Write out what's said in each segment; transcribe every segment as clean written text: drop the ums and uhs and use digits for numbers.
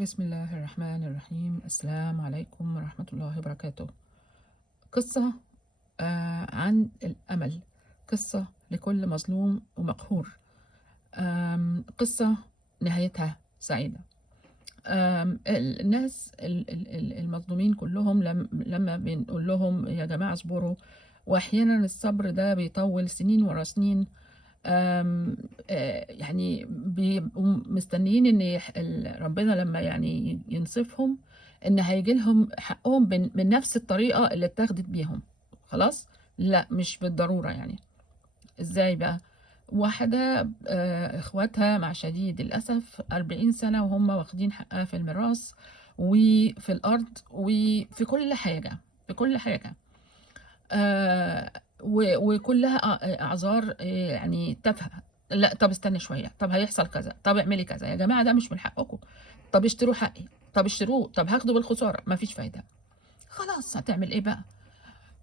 بسم الله الرحمن الرحيم. السلام عليكم ورحمة الله وبركاته. قصة عن الأمل، قصة لكل مظلوم ومقهور. قصة نهايتها سعيدة. الناس المظلومين كلهم لما بنقول لهم يا جماعة اصبروا، وأحيانا الصبر ده بيطول سنين ورا سنين. يعني بيبقوا مستنيين إن ربنا لمّا يعني ينصفهم، إن هييجي لهم حقهم من نفس الطريقة اللي اتاخدت بيهم، خلاص؟ لأ، مش بالضرورة يعني. إزاي بقى؟ واحدة إخواتها مع شديد الأسف 40 سنة وهُم واخدين حقها في الميراث وفي الأرض وفي كل حاجة، في كل حاجة. وكلّها أعذار يعني تافهة. لأ، طَب استني شوية، طَب هيحصل كذا، طَب اعملي كذا، يا جماعة ده مش من حقكم، طَب اشتروا حقي، طَب اشتروه، طَب هاخده بالخسارة، ما فيش فايدة. خلاص هتعمل إيه بقى؟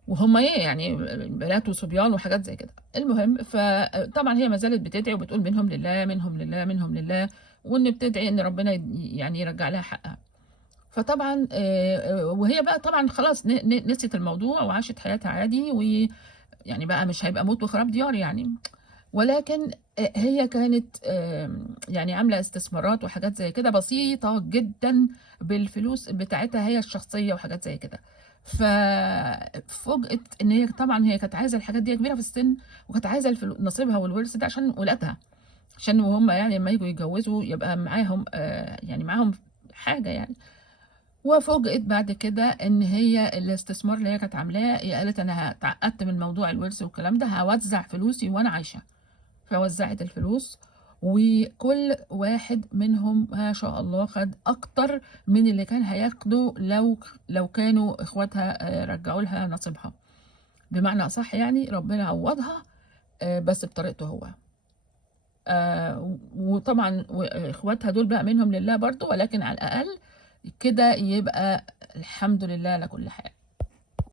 وهُم إيه يعني بنات وصبيان وحاجات زي كده. المهم طبعًا هي ما زالت بتدعي وبتقول منهم لله، منهم لله، منهم لله، وإن بتدعي إن ربنا يعني يرجّع لها حقها. فطبعًا وهي بقى طبعًا خلاص نسيت الموضوع وعاشت حياتها عادي يعني بقى مش هيبقى موت وخراب ديار يعني، ولكن هي كانت يعني عاملة استثمارات وحاجات زي كده بسيطة جدًا بالفلوس بتاعتها هي الشخصية وحاجات زي كده. ففوجئت إن هي طبعًا هي كانت عايزة الحاجات دي، هي كبيرة في السن وكانت عايزة نصيبها والورث ده عشان ولادها، عشان وهُم يعني أمّا ييجوا يتجوزوا يبقى معاهم يعني معاهم حاجة يعني. وفوجئت بعد كده إن هي الاستثمار اللي هي كانت عاملاه، هي قالت أنا اتعقدت من موضوع الورث والكلام ده، هاوزّع فلوسي وأنا عايشة. فوزّعت الفلوس وكل واحد منهم ما شاء الله خَد أكتر من اللي كان هياخده لو كانوا إخواتها رجعوا لها نصيبها. بمعنى أصح يعني ربنا عوّضها بس بطريقته هو. وطبعًا إخواتها دول بقى منهم لله برضه، ولكن على الأقل كده يبقى الحمد لله على كل حال.